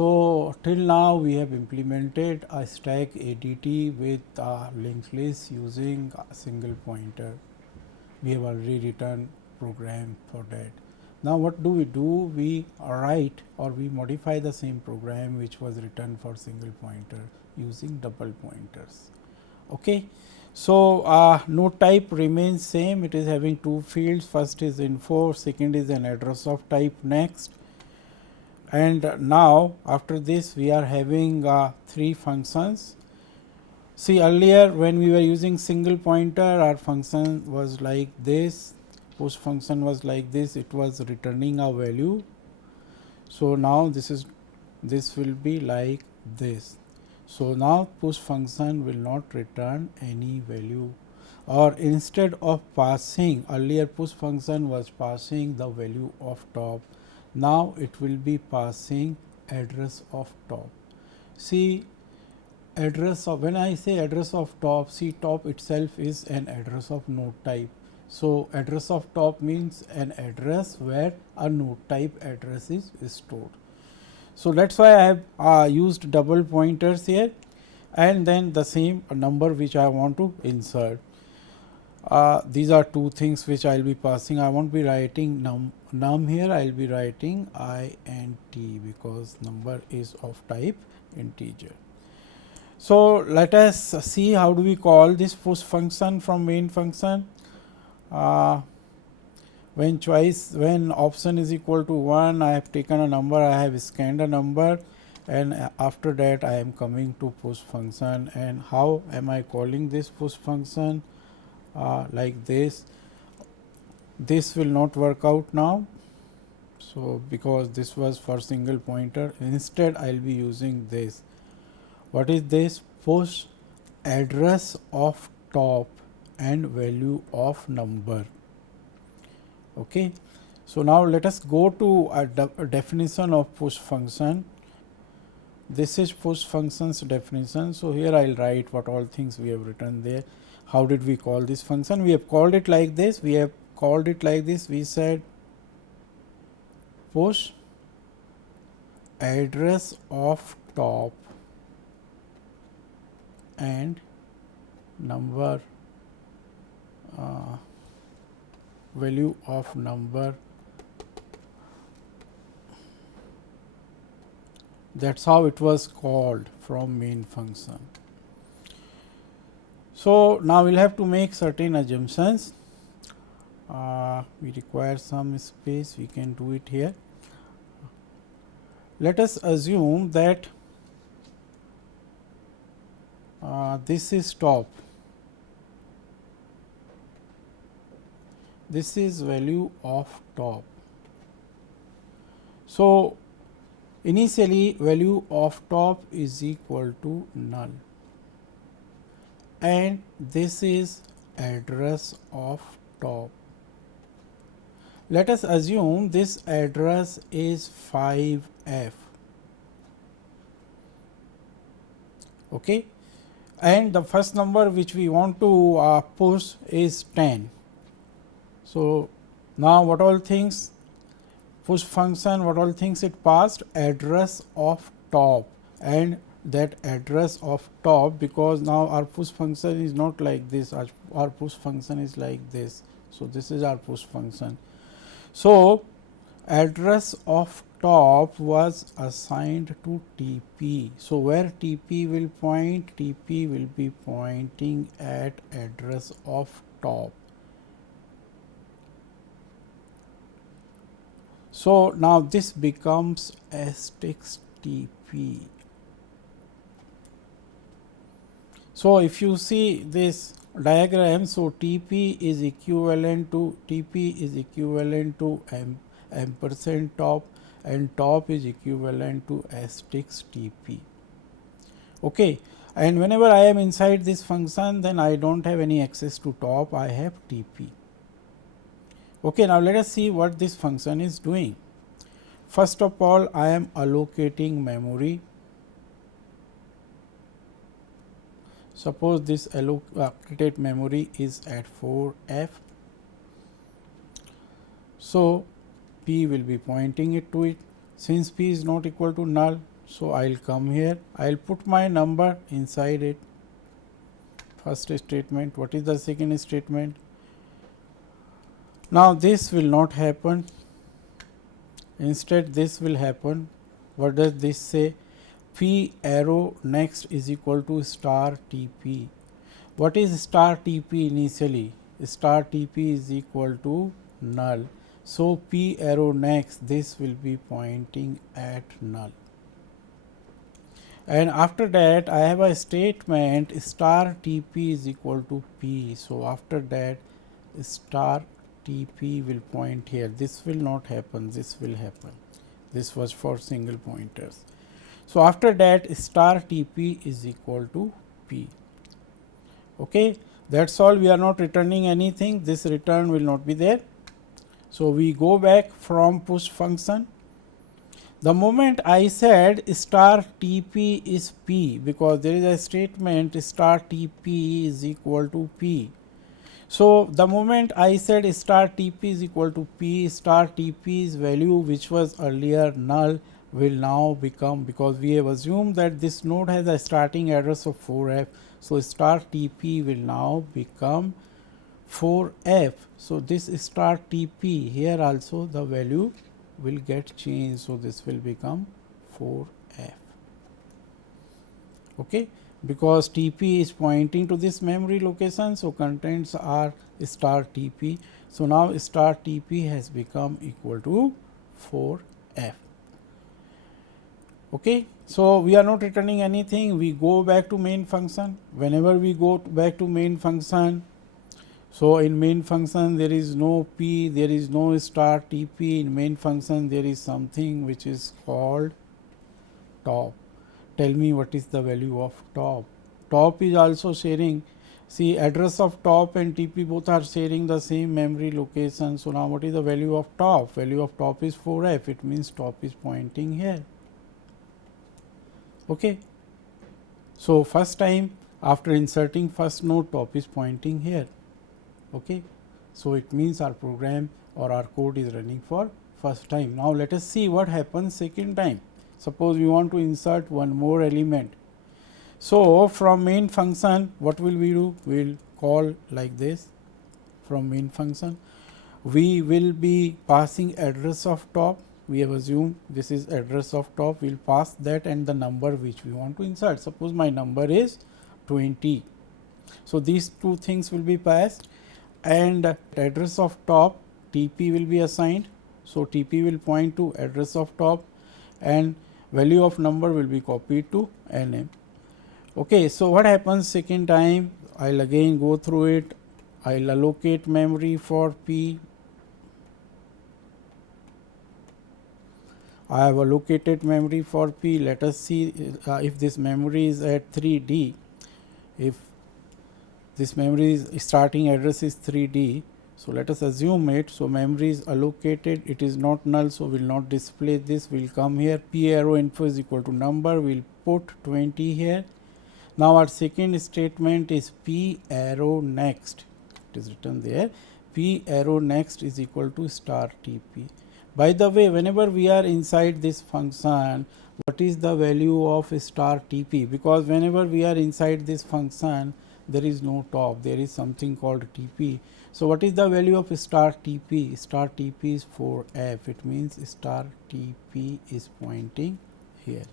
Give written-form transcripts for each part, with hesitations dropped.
So, till now we have implemented a stack ADT with a linked list using a single pointer. We have already written program for that. Now, what do? We write or we modify the same program which was written for single pointer using double pointers. Okay. So, node type remains same, it is having two fields, first is info, second is an address of type next. And now after this we are having three functions. See, earlier when we were using single pointer, our function was like this, push function was like this, it was returning a value. So, now this will be like this. So, now push function will not return any value, or instead of passing, earlier push function was passing the value of top, now it will be passing address of top. See, address of, when I say address of top, see, top itself is an address of node type. So, address of top means an address where a node type address is stored. So, that is why I have used double pointers here, and then the same number which I want to insert. These are two things which I will be passing. I won't be writing num here, I will be writing int because number is of type integer. So, let us see how do we call this push function from main function. When option is equal to 1, I have taken a number, I have scanned a number, and after that I am coming to push function. And how am I calling this push function? Like this. This will not work out now. So, because this was for single pointer, instead I will be using this. What is this? Push address of top and value of number. Okay. So, now let us go to a definition of push function. This is push function's definition. So, here I will write what all things we have written there. How did we call this function? We have called it like this. We said push address of top and number value of number. That is how it was called from main function. So, now we will have to make certain assumptions. We require some space, we can do it here. Let us assume that this is top, this is value of top. So, initially value of top is equal to null, and this is address of top. Let us assume this address is 5F, okay, and the first number which we want to push is 10. So, now what all things push function, what all things it passed? Address of top, and that address of top, because now our push function is not like this, our push function is like this. So, this is our push function. So, address of top was assigned to TP. So, where TP will point? TP will be pointing at address of top. So, now this becomes asterisk TP. So, if you see this diagram, so TP is equivalent to ampersand top, and top is equivalent to asterisk TP. Okay. And whenever I am inside this function, then I do not have any access to top, I have TP. Okay. Now, let us see what this function is doing. First of all, I am allocating memory. Suppose this allocated memory is at 4F. So, P will be pointing it to it. Since P is not equal to null, So, I will come here, I will put my number inside it. First statement. What is the second statement? Now, this will not happen, instead this will happen. What does this say? P arrow next is equal to star TP. What is star TP initially? Star TP is equal to null. So, P arrow next, this will be pointing at null. And after that I have a statement star TP is equal to P. So, after that star TP will point here. This will not happen, this will happen. This was for single pointers. So, after that star TP is equal to P. Okay. That is all, we are not returning anything, this return will not be there. So, we go back from push function. The moment I said star TP is P, because there is a statement star TP is equal to P. So, the moment I said star TP is equal to P, star TP's value which was earlier null will now become, because we have assumed that this node has a starting address of 4F. So, star TP will now become 4F. So, this star TP here also the value will get changed. So, this will become 4F, okay, because TP is pointing to this memory location. So, contents are star TP. So, now star TP has become equal to 4F. Okay. So, we are not returning anything, we go back to main function. Whenever we go back to main function, so in main function there is no P, there is no star TP. In main function there is something which is called top. Tell me what is the value of top. Top is also sharing, see, address of top and TP both are sharing the same memory location. So, now what is the value of top? Value of top is 4F, it means top is pointing here. Okay. So, first time after inserting first node, top is pointing here. Okay. So, it means our program or our code is running for first time. Now, let us see what happens second time. Suppose we want to insert one more element. So, from main function what will we do? We will call like this. From main function we will be passing address of top. We have assumed this is address of top, we will pass that and the number which we want to insert. Suppose my number is 20. So, these two things will be passed and address of top TP will be assigned. So, TP will point to address of top and value of number will be copied to NM. Okay. So, what happens second time? I will again go through it. I will allocate memory for P. I have allocated memory for P. Let us see if this memory is at 3D. If this memory is starting address is 3D. So, let us assume it. So, memory is allocated, it is not null. So, we will not display this, we will come here, P arrow info is equal to number, we will put 20 here. Now, our second statement is P arrow next, it is written there, P arrow next is equal to star TP. By the way, whenever we are inside this function, what is the value of star TP? Because whenever we are inside this function, there is no top, there is something called TP. So, what is the value of star TP? Star TP is 4F, it means star TP is pointing here.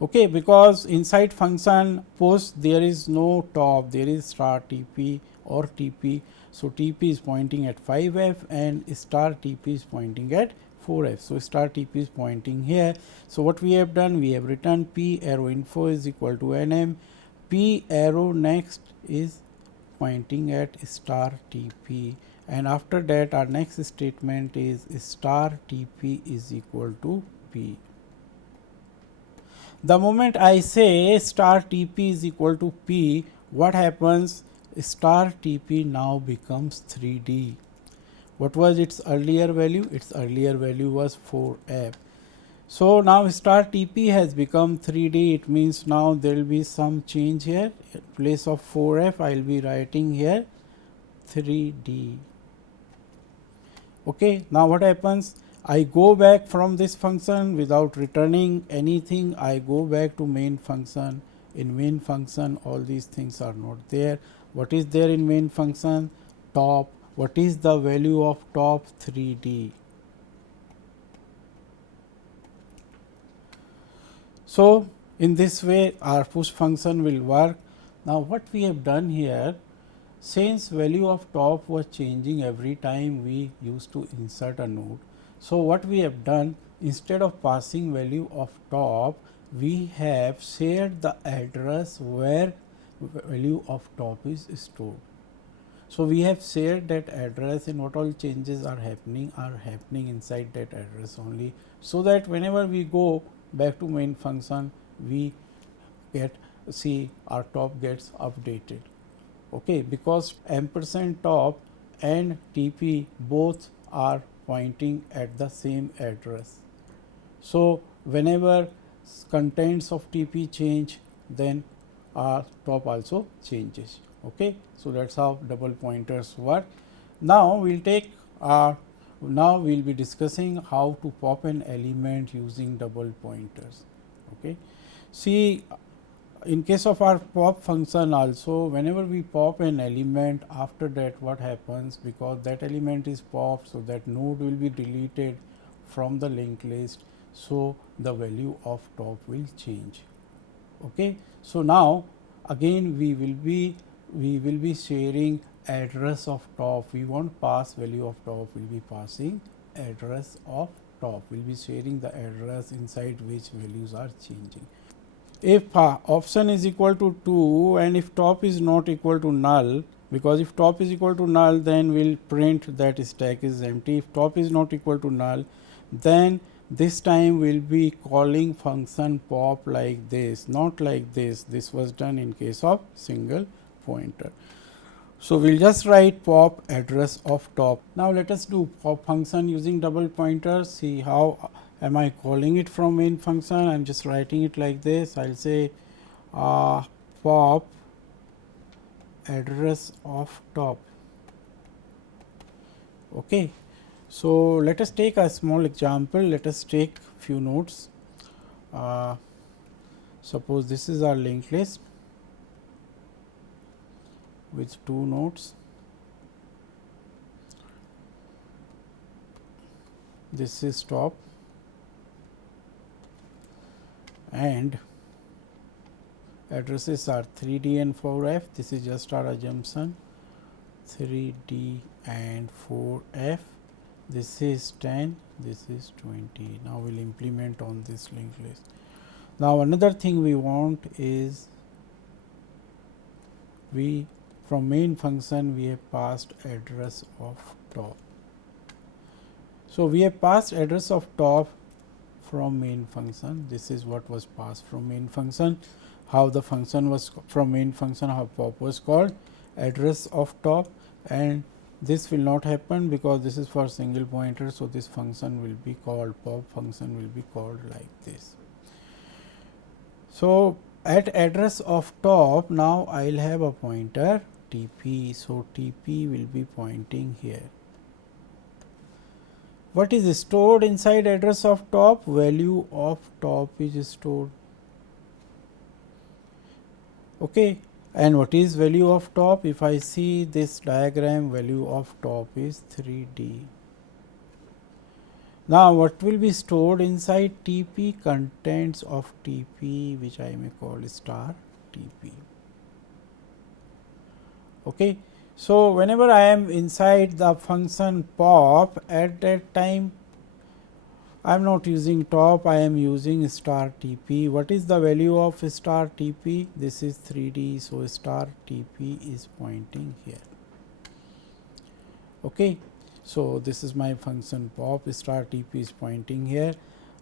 Okay, because inside function post there is no top, there is star TP or TP. So, TP is pointing at 5F and star TP is pointing at 4F. So, star TP is pointing here. So, what we have done? We have written P arrow info is equal to NM, P arrow next is pointing at star TP, and after that our next statement is star TP is equal to P. The moment I say star TP is equal to P, what happens? Star TP now becomes 3D. What was its earlier value? Its earlier value was 4F. So, now star TP has become 3D, it means now there will be some change here. In place of 4F, I will be writing here 3D. Okay. Now, what happens? I go back from this function without returning anything. I go back to main function. In main function, all these things are not there. What is there in main function? Top. What is the value of top? 3D. So, in this way our push function will work. Now, what we have done here, since value of top was changing every time we used to insert a node. So, what we have done, instead of passing value of top, we have shared the address where value of top is stored. So, we have shared that address, and what all changes are happening inside that address only. So, that whenever we go back to main function, we get see our top gets updated. Okay, because ampersand top and TP both are pointing at the same address. So, whenever contents of TP change, then our top also changes. Okay, so that's how double pointers work. Now we'll take now we'll be discussing how to pop an element using double pointers. Okay, see, in case of our pop function also, whenever we pop an element, after that what happens, because that element is popped, so that node will be deleted from the linked list. So, the value of top will change. Okay. So, now again we will be sharing address of top. We won't pass value of top, we will be passing address of top. We will be sharing the address inside which values are changing. If option is equal to 2 and if top is not equal to null, because if top is equal to null, then we will print that stack is empty. If top is not equal to null, then this time we will be calling function pop like this, not like this. This was done in case of single pointer. So, we will just write pop address of top. Now, let us do pop function using double pointers. See how am I calling it from main function? I am just writing it like this. I will say pop address of top. Okay. So, let us take a small example. Let us take few nodes. Suppose this is our linked list with 2 nodes. This is top and addresses are 3D and 4F. This is just our assumption, 3D and 4F. This is 10, this is 20. Now, we will implement on this linked list. Now, another thing we want is from main function we have passed address of top. So, we have passed address of top from main function. This is what was passed from main function. How the function was from main function, how pop was called, address of top, and this will not happen because this is for single pointer. So, this function will be called, pop function will be called like this. So, at address of top, now I will have a pointer TP. So, TP will be pointing here. What is stored inside address of top? Value of top is stored. Okay. And what is value of top? If I see this diagram, value of top is 3D. Now, what will be stored inside TP? Contents of TP, which I may call star TP. Okay. So, whenever I am inside the function pop, at that time I am not using top, I am using star TP. What is the value of star TP? This is 3D. So, star TP is pointing here. Okay. So, this is my function pop, star TP is pointing here.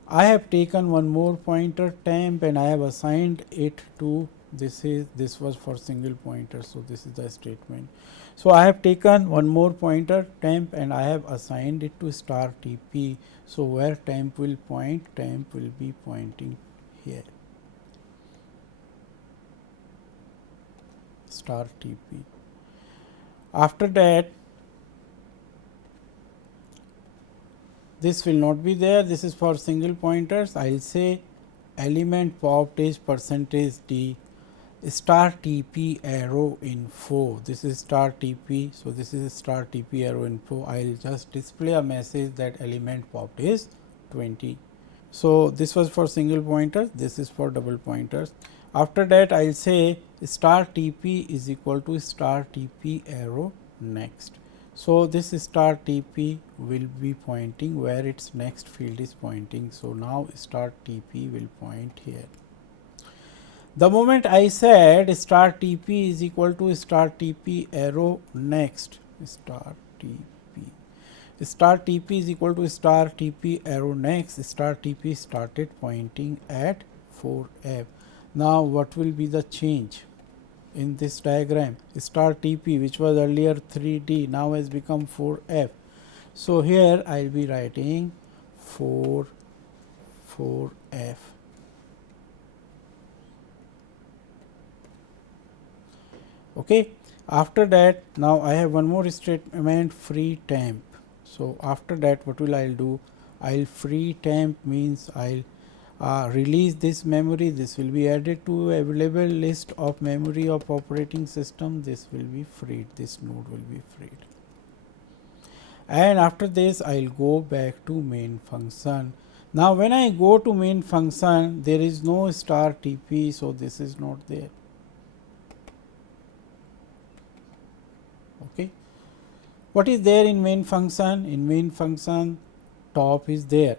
I have taken one more pointer temp and I have assigned it to this was for single pointer. So, this is the statement. So, I have taken one more pointer temp and I have assigned it to star TP. So, where temp will point? Temp will be pointing here, star TP. After that, this will not be there, this is for single pointers. I will say element popped is percentage %d star TP arrow info. This is star TP. So, this is star TP arrow info. I will just display a message that element popped is 20. So, this was for single pointers, this is for double pointers. After that, I will say star TP is equal to star TP arrow next. So, this star TP will be pointing where its next field is pointing. So, now star TP will point here. The moment I said star TP is equal to star TP arrow next, star TP is equal to star TP arrow next, star TP started pointing at 4F. Now, what will be the change in this diagram? Star TP, which was earlier 3D, now has become 4F. So, here I will be writing 4F. Okay. After that, now I have one more statement, free temp. So, after that, what will I do? I will free temp means I will release this memory. This will be added to available list of memory of operating system. This will be freed. This node will be freed. And after this, I will go back to main function. Now, when I go to main function, there is no star TP. So, this is not there. Okay. What is there in main function? In main function, top is there.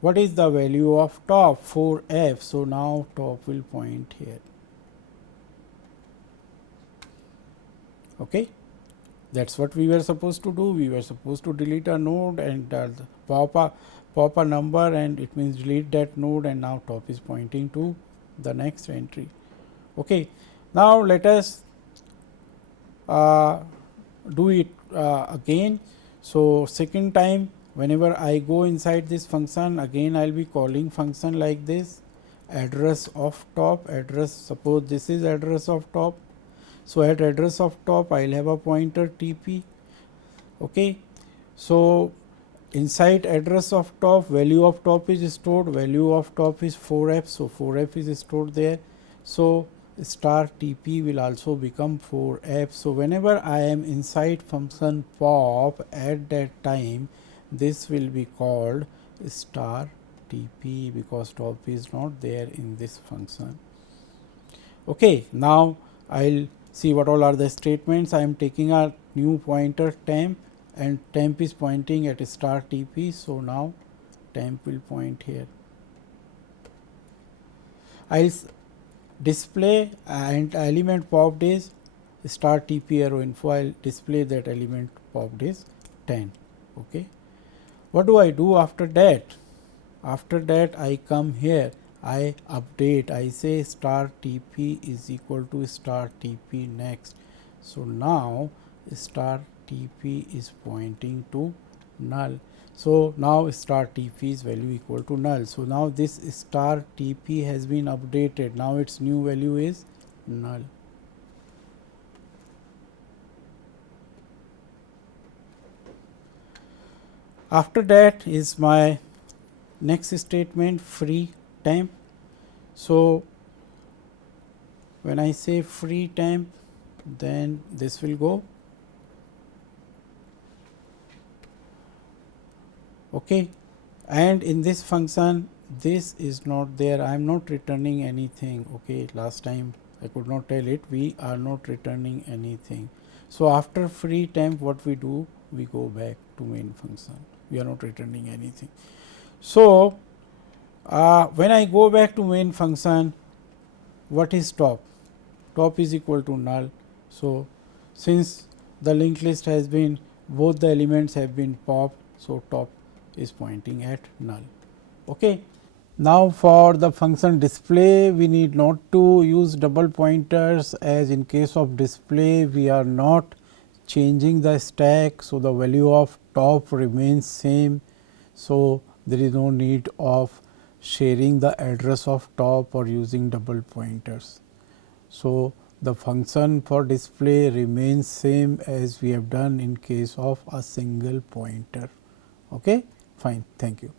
What is the value of top? 4F. So, now top will point here. Okay. That is what we were supposed to do. We were supposed to delete a node and pop a number, and it means delete that node, and now top is pointing to the next entry. Okay. Now, let us do it again. So, second time, whenever I go inside this function, again I will be calling function like this, address of top, address, suppose this is address of top. So, at address of top, I will have a pointer TP. Okay. So, inside address of top, value of top is stored, value of top is 4F. So, 4F is stored there. So, star TP will also become 4F. So, whenever I am inside function pop, at that time this will be called star TP, because top is not there in this function. Okay. Now, I will see what all are the statements. I am taking a new pointer temp, and temp is pointing at star TP. So, now temp will point here. I will display and element popped is star TP arrow info. I will display that element popped is 10. Okay. What do I do after that? After that, I come here, I update, I say star TP is equal to star TP next. So, now star TP is pointing to null. So, now star TP's value equal to null. So, now this star TP has been updated. Now, its new value is null. After that is my next statement, free temp. So, when I say free temp, then this will go. Okay. And in this function, this is not there. I am not returning anything. Okay. Last time I could not tell it, we are not returning anything. So, after free temp, what we do? We go back to main function. We are not returning anything. So, when I go back to main function, what is top? Top is equal to null. So, since the linked list has been, both the elements have been popped, so top is pointing at null. Okay. Now, for the function display, we need not to use double pointers, as in case of display we are not changing the stack. So, the value of top remains same. So, there is no need of sharing the address of top or using double pointers. So, the function for display remains same as we have done in case of a single pointer. Okay. Fine, thank you.